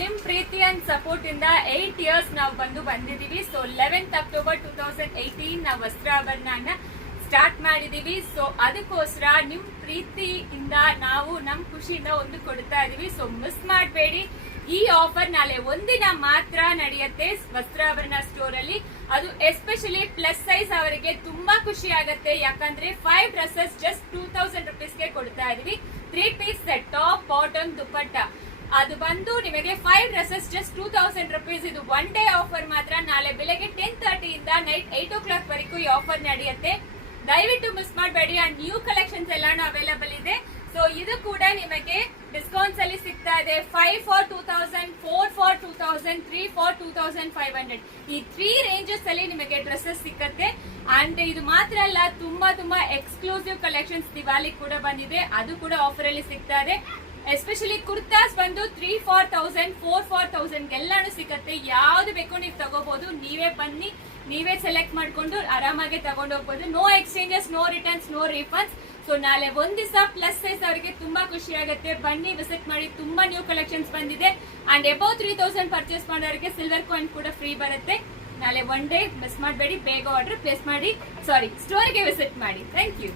ನಿಮ್ ಪ್ರೀತಿ and support ಇಂದ 8 years ನಾವು ಬಂದಿದೀವಿ. ಸೊ 11th ಅಕ್ಟೋಬರ್ 2018 ನಾವು ವಸ್ತ್ರಾಭರಣ ಸ್ಟಾರ್ಟ್ ಮಾಡಿದೀವಿ. ಸೊ ಅದಕ್ಕೋಸ್ಕರ ನಿಮ್ ಪ್ರೀತಿಯಿಂದ ನಾವು ನಮ್ ಖುಷಿಯಿಂದ ಒಂದು ಕೊಡ್ತಾ ಇದೀವಿ. ಸೊ ಮಿಸ್ ಮಾಡಬೇಡಿ. ಈ ಆಫರ್ ನಾಳೆ ಒಂದಿನ ಮಾತ್ರ ನಡೆಯುತ್ತೆ ವಸ್ತ್ರಾಭರಣ ಸ್ಟೋರ್ ಅಲ್ಲಿ. ಅದು ಎಸ್ಪೆಷಲಿ ಪ್ಲಸ್ ಸೈಜ್ ಅವರಿಗೆ ತುಂಬಾ ಖುಷಿ ಆಗುತ್ತೆ. ಯಾಕಂದ್ರೆ 5 ಡ್ರೆಸ್ಸಸ್ ಜಸ್ಟ್ 2000 ರುಪೀಸ್ಗೆ ಕೊಡ್ತಾ ಇದೀವಿ. 3 piece set, top, bottom, dupatta. ಅದು ಬಂದು ನಿಮಗೆ 5 ಡ್ರೆಸ್ಸಸ್ ಜಸ್ಟ್ 2000 ರುಪೀಸ್. ಇದು ಒನ್ ಡೇ ಆಫರ್ ಮಾತ್ರ. ನಾಳೆ ಬೆಳಗ್ಗೆ 10:30 ಇಂದ ನೈಟ್ 8 o'clock ವರೆಗೂ ಈ ಆಫರ್ ನಡೆಯುತ್ತೆ. ದಯವಿಟ್ಟು ಮಿಸ್ ಮಾಡಬೇಡಿ. ಅಂಡ್ ನ್ಯೂ ಕಲೆಕ್ಷನ್ಸ್ ಎಲ್ಲಾನು ಅವೈಲಬಲ್ ಇದೆ. ಸೊ ಇದು ಕೂಡ ನಿಮಗೆ ಡಿಸ್ಕೌಂಟ್ಸ್ ಅಲ್ಲಿ ಸಿಗ್ತಾ ಇದೆ. 5 for 2000, 4 for 2000, 3 for 2500. ಈ 3 ರೇಂಜಸ್ ಅಲ್ಲಿ ನಿಮಗೆ ಡ್ರೆಸ್ಸಸ್ ಸಿಕ್ಕತ್ತೆ. ಅಂಡ್ ಇದು ಮಾತ್ರ ಅಲ್ಲ, ತುಂಬಾ ಎಕ್ಸ್ಕ್ಲೂಸಿವ್ ಕಲೆಕ್ಷನ್ಸ್ ದಿವಾಲಿ ಕೂಡ ಬಂದಿದೆ. ಅದು ಕೂಡ ಆಫರ್ ಅಲ್ಲಿ ಸಿಗ್ತಾ ಇದೆ. ಎಸ್ಪೆಷಲಿ ಕುರ್ತಾಸ್ ಬಂದು 3 for 1000, 4 for 1000 ಎಲ್ಲಾನು ಸಿಕ್ಕತ್ತೆ. ಯಾವ್ದು ಬೇಕು ನೀವು ತಗೋಬಹುದು. ನೀವೇ ಬನ್ನಿ, ನೀವೇ ಸೆಲೆಕ್ಟ್ ಮಾಡ್ಕೊಂಡು ಆರಾಮಾಗಿ ತಗೊಂಡು ಹೋಗ್ಬೋದು. No exchanges, no returns, no refunds. So ನಾಳೆ ಒಂದ್ ದಿವಸ ಪ್ಲಸ್ ಸೈಜ್ ಅವರಿಗೆ ತುಂಬಾ ಖುಷಿ ಆಗುತ್ತೆ. ಬನ್ನಿ, ವಿಸಿಟ್ ಮಾಡಿ. ತುಂಬಾ ನ್ಯೂ ಕಲೆಕ್ಷನ್ಸ್ ಬಂದಿದೆ. ಅಂಡ್ ಅಬೌವ್ 3000 ಪರ್ಚೇಸ್ ಮಾಡೋರಿಗೆ ಸಿಲ್ವರ್ ಕಾಯಿನ್ ಕೂಡ ಫ್ರೀ ಬರುತ್ತೆ. ನಾಳೆ ಒನ್ ಡೇ ಮಿಸ್ ಮಾಡಬೇಡಿ. ಬೇಗ ಆರ್ಡರ್ ಪ್ಲೇಸ್ ಮಾಡಿ. ಸ್ಟೋರ್ಗೆ ವಿಸಿಟ್ ಮಾಡಿ. Thank you.